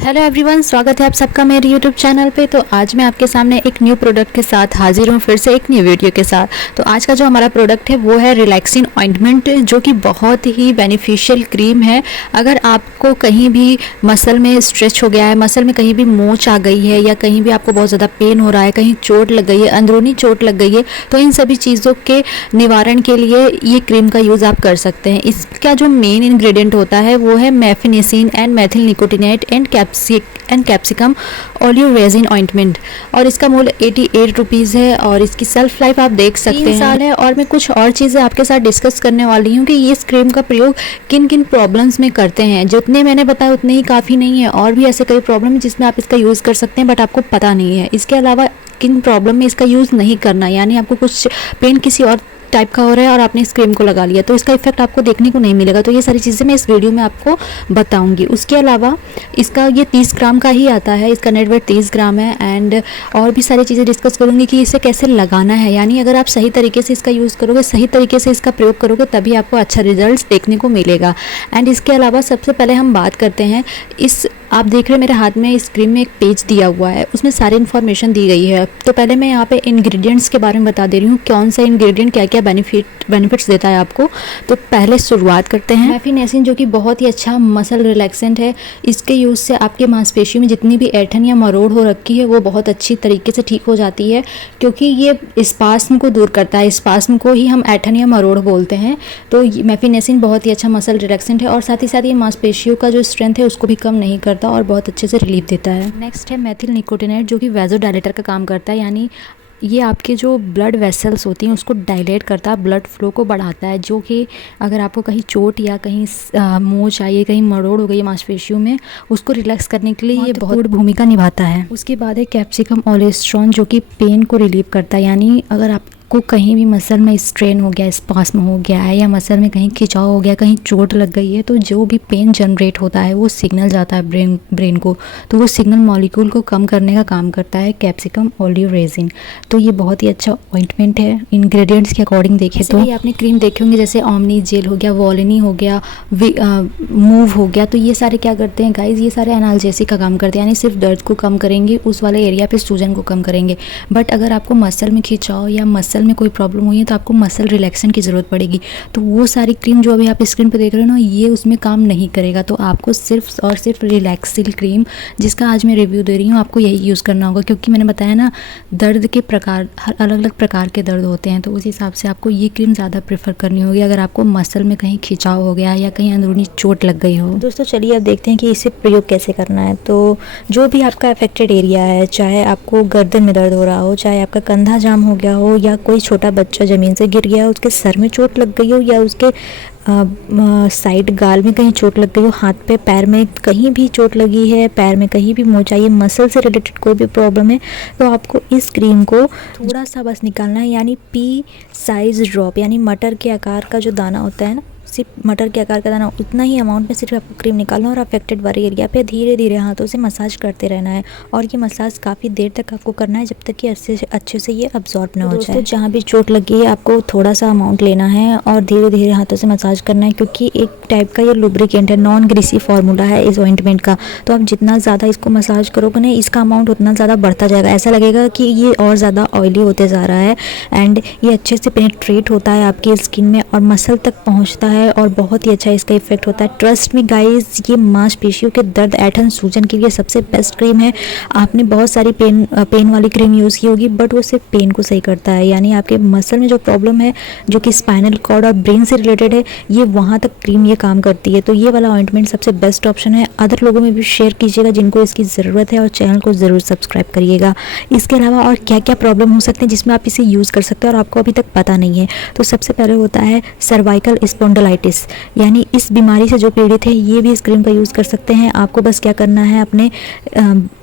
Hello everyone, स्वागत है आप सबका मेरे यूट्यूब चैनल पे। तो आज मैं आपके सामने एक न्यू प्रोडक्ट के साथ हाजिर हूँ, फिर से एक न्यू वीडियो के साथ। तो आज का जो हमारा प्रोडक्ट है वो है रिलैक्सिंग ऑइंटमेंट, जो कि बहुत ही बेनिफिशियल क्रीम है। अगर आपको कहीं भी मसल में स्ट्रेच हो गया है, मसल में कहीं भी मोच आ गई है, या कहीं भी आपको बहुत ज़्यादा पेन हो रहा है, कहीं चोट लग गई है, अंदरूनी चोट लग गई है, तो इन सभी चीज़ों के निवारण के लिए ये क्रीम का यूज़ आप कर सकते हैं। इसका जो मेन इंग्रेडिएंट होता है वो है mephenesin and methyl nicotinate and capsicum oleoresin ointment, और इसका मूल्य 88 रुपीज़ है। और इसकी सेल्फ लाइफ आप देख सकते हैं 3 साल है। और मैं कुछ और चीज़ें आपके साथ डिस्कस करने वाली हूँ कि ये इस क्रीम का प्रयोग किन किन प्रॉब्लम्स में करते हैं। जितने मैंने बताया उतने ही काफ़ी नहीं है, और भी ऐसे कई प्रॉब्लम है जिसमें आप इसका यूज़ कर सकते हैं, बट आपको पता नहीं है। इसके अलावा किन प्रॉब्लम में इसका यूज़ नहीं करना, यानी आपको कुछ पेन किसी और टाइप का हो रहा है और आपने इस क्रीम को लगा लिया तो इसका इफेक्ट आपको देखने को नहीं मिलेगा। तो ये सारी चीज़ें मैं इस वीडियो में आपको बताऊंगी। उसके अलावा इसका ये 30 ग्राम का ही आता है, इसका नेट वेट 30 ग्राम है। एंड और भी सारी चीज़ें डिस्कस करूंगी कि इसे कैसे लगाना है, यानी अगर आप सही तरीके से इसका यूज़ करोगे, सही तरीके से इसका प्रयोग करोगे, तभी आपको अच्छा रिजल्ट देखने को मिलेगा। एंड इसके अलावा सबसे पहले हम बात करते हैं, इस आप देख रहे हैं मेरे हाथ में इस क्रीम में एक पेज दिया हुआ है, उसमें सारी इन्फॉर्मेशन दी गई है। तो पहले मैं यहाँ पे इंग्रेडिएंट्स के बारे में बता दे रही हूँ, कौन सा इंग्रेडिएंट क्या क्या बेनिफिट्स देता है आपको। तो पहले शुरुआत करते हैं मेफिनेसिन, जो कि बहुत ही अच्छा मसल रिलैक्सेंट है। इसके यूज़ से आपके मांसपेशियों में जितनी भी ऐंठन या मरोड़ हो रखी है वो बहुत अच्छी तरीके से ठीक हो जाती है, क्योंकि ये स्पास्म को दूर करता है। स्पास्म को ही हम ऐंठन या मरोड़ बोलते हैं। तो मेफिनेसिन बहुत ही अच्छा मसल रिलैक्सेंट है, और साथ ही साथ ये मांसपेशियों का जो स्ट्रेंथ है उसको भी कम नहीं करता और बहुत अच्छे से रिलीफ देता है। नेक्स्ट है मेथिल निकोटिनेट, जो कि वैसोडायलेटर का काम करता है, यानी ये आपके जो ब्लड वेसल्स होती हैं उसको डायलेट करता है, ब्लड फ्लो को बढ़ाता है, जो कि अगर आपको कहीं चोट या कहीं मोच आई है, कहीं मरोड़ हो गई है मांसपेशियों में, उसको रिलैक्स करने के लिए ये बहुत भूमिका निभाता है। उसके बाद है कैप्सिकम ऑलिस्ट्रॉन, जो कि पेन को रिलीव करता है, यानी अगर आप को कहीं भी मसल में स्ट्रेन हो गया, स्पास्म हो गया है, या मसल में कहीं खिंचाव हो गया, कहीं चोट लग गई है, तो जो भी पेन जनरेट होता है वो सिग्नल जाता है ब्रेन को, तो वो सिग्नल मॉलिक्यूल को कम करने का काम करता है कैप्सिकम ऑलिव रेजिन। तो ये बहुत ही अच्छा ऑइंटमेंट है। इंग्रेडिएंट्स के अकॉर्डिंग देखें तो ये आपने क्रीम देखे होंगे, जैसे ओमनी जेल हो गया, वॉलिनी हो गया, मूव हो गया। तो ये सारे क्या करते हैं गाइज, ये सारे एनाल्जेसिक का काम करते हैं, यानी सिर्फ दर्द को कम करेंगे, उस वाले एरिया पे सूजन को कम करेंगे। बट अगर आपको मसल में खिंचाव या मसल में कोई प्रॉब्लम हुई है तो आपको मसल रिलैक्सेंट की ज़रूरत पड़ेगी, तो वो सारी क्रीम जो अभी आप स्क्रीन पे देख रहे हो ना, ये उसमें काम नहीं करेगा। तो आपको सिर्फ और सिर्फ रिलैक्सिल क्रीम, जिसका आज मैं रिव्यू दे रही हूँ, आपको यही यूज़ करना होगा, क्योंकि मैंने बताया ना दर्द के प्रकार, हर अलग अलग प्रकार के दर्द होते हैं, तो उस हिसाब से आपको ये क्रीम ज़्यादा प्रेफर करनी होगी अगर आपको मसल में कहीं खिंचाव हो गया या कहीं अंदरूनी चोट लग गई हो। दोस्तों चलिए अब देखते हैं कि इसे प्रयोग कैसे करना है। तो जो भी आपका अफेक्टेड एरिया है, चाहे आपको गर्दन में दर्द हो रहा हो, चाहे आपका कंधा जाम हो गया हो, या कोई छोटा बच्चा ज़मीन से गिर गया हो, उसके सर में चोट लग गई हो, या उसके साइड गाल में कहीं चोट लग गई हो, हाथ पे पैर में कहीं भी चोट लगी है, पैर में कहीं भी मोच आई है, मसल से रिलेटेड कोई भी प्रॉब्लम है, तो आपको इस क्रीम को थोड़ा सा बस निकालना है, यानी पी साइज ड्रॉप, यानी मटर के आकार का जो दाना होता है ना, सिर्फ मटर के आकार का दाना, उतना ही अमाउंट में सिर्फ आपको क्रीम निकालना है, और अफेक्टेड वाले एरिया पे धीरे धीरे हाथों से मसाज करते रहना है। और ये मसाज काफ़ी देर तक आपको करना है, जब तक कि अच्छे से ये अब्जॉर्ब ना हो जाए। तो जहाँ भी चोट लगी है आपको थोड़ा सा अमाउंट लेना है और धीरे धीरे हाथों से मसाज करना है, क्योंकि एक टाइप का ये लुब्रिकेंट है, नॉन ग्रीसी फार्मूला है इस ऑइंटमेंट का। तो आप जितना ज़्यादा इसको मसाज करोगे ना, इसका अमाउंट उतना ज़्यादा बढ़ता जाएगा, ऐसा लगेगा कि ये और ज़्यादा ऑयली होते जा रहा है। एंड ये अच्छे से पेनिट्रेट होता है आपकी स्किन में और मसल तक पहुँचता है, और बहुत ही अच्छा इसका इफेक्ट होता है। ट्रस्ट मी गाइस, ये मांसपेशियों के दर्द, ऐंठन, सूजन के लिए सबसे बेस्ट क्रीम है। आपने बहुत सारी पेन वाली क्रीम यूज़ की होगी, बट वो सिर्फ पेन को सही करता है, यानी आपके मसल में जो प्रॉब्लम है, जो कि स्पाइनल कॉर्ड और ब्रेन से रिलेटेड है, ये वहाँ तक क्रीम ये काम करती है। तो ये वाला ऑइंटमेंट सबसे बेस्ट ऑप्शन है। अदर लोगों में भी शेयर कीजिएगा जिनको इसकी ज़रूरत है, और चैनल को ज़रूर सब्सक्राइब करिएगा। इसके अलावा और क्या क्या प्रॉब्लम हो सकते हैं जिसमें आप इसे यूज़ कर सकते हैं और आपको अभी तक पता नहीं है, तो सबसे पहले होता है सर्वाइकल स्पॉन्डिलाइटिस, यानी इस बीमारी से जो पीड़ित है ये भी इस क्रीम का यूज़ कर सकते हैं। आपको बस क्या करना है, अपने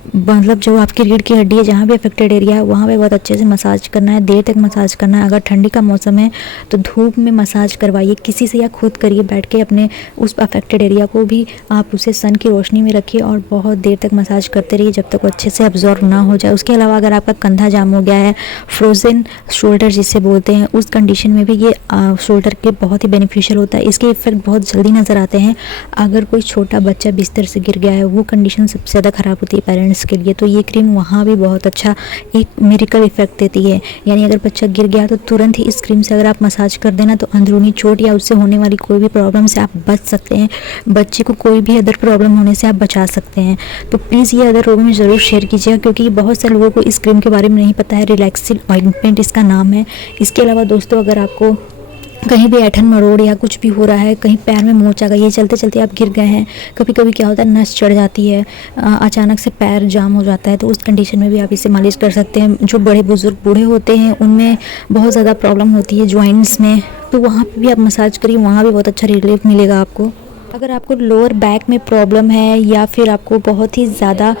मतलब जो आपकी रीढ़ की हड्डी है, जहाँ भी अफेक्टेड एरिया है वहाँ पे बहुत अच्छे से मसाज करना है, देर तक मसाज करना है। अगर ठंडी का मौसम है तो धूप में मसाज करवाइए किसी से या खुद करिए बैठ के। अपने उस अफेक्टेड एरिया को भी आप उसे सन की रोशनी में रखिए और बहुत देर तक मसाज करते रहिए जब तक वो अच्छे से अब्जॉर्व ना हो जाए। उसके अलावा अगर आपका कंधा जाम हो गया है, फ्रोज़न शोल्डर जिसे बोलते हैं, उस कंडीशन में भी ये शोल्डर के बहुत ही बेनिफिशियल होता है। इसके इफेक्ट बहुत जल्दी नज़र आते हैं। अगर कोई छोटा बच्चा बिस्तर से गिर गया है, वो कंडीशन सबसे ज़्यादा ख़राब होती है पेरेंट्स के लिए, तो ये क्रीम वहाँ भी बहुत अच्छा एक मिरेकल इफेक्ट देती है। यानी अगर बच्चा गिर गया तो तुरंत ही इस क्रीम से अगर आप मसाज कर देना तो अंदरूनी चोट या उससे होने वाली कोई भी प्रॉब्लम से आप बच सकते हैं। बच्चे को कोई भी अदर प्रॉब्लम होने से आप बचा सकते हैं। तो प्लीज़ ये अदर लोगों में ज़रूर शेयर कीजिएगा, क्योंकि बहुत सारे लोगों को इस क्रीम के बारे में नहीं पता है। रिलैक्सिन ऑइंटमेंट इसका नाम है। इसके अलावा दोस्तों, अगर आपको कहीं भी ऐठन मरोड़ या कुछ भी हो रहा है, कहीं पैर में मोच आ गई है, चलते चलते आप गिर गए हैं, कभी कभी क्या होता है नस चढ़ जाती है, अचानक से पैर जाम हो जाता है, तो उस कंडीशन में भी आप इसे मालिश कर सकते हैं। जो बड़े बुजुर्ग बूढ़े होते हैं उनमें बहुत ज़्यादा प्रॉब्लम होती है जॉइंट्स में, तो वहाँ पे भी आप मसाज करिए, वहाँ भी बहुत अच्छा रिलीफ मिलेगा आपको। अगर आपको लोअर बैक में प्रॉब्लम है या फिर आपको बहुत ही ज़्यादा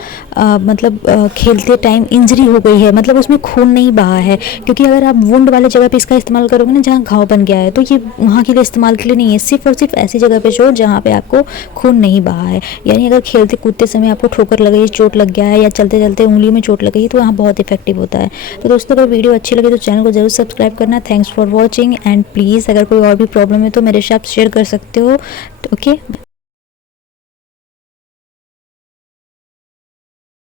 खेलते टाइम इंजरी हो गई है, मतलब उसमें खून नहीं बहा है, क्योंकि अगर आप वुंड वाले जगह पे इसका इस्तेमाल करोगे ना जहाँ घाव बन गया है, तो ये वहाँ के लिए इस्तेमाल के लिए नहीं है। सिर्फ और सिर्फ ऐसी जगह पे जो जहाँ पे आपको खून नहीं बहा है। यानी अगर खेलते कूदते समय आपको ठोकर लग गई, चोट लग गया है, या चलते चलते उंगली में चोट लग गई, तो यहाँ बहुत इफेक्टिव होता है। तो दोस्तों, अगर वीडियो अच्छी लगे तो चैनल को जरूर सब्सक्राइब करना। Thanks for watching and please अगर कोई और भी प्रॉब्लम है तो मेरे से आप शेयर कर सकते हो। ओके।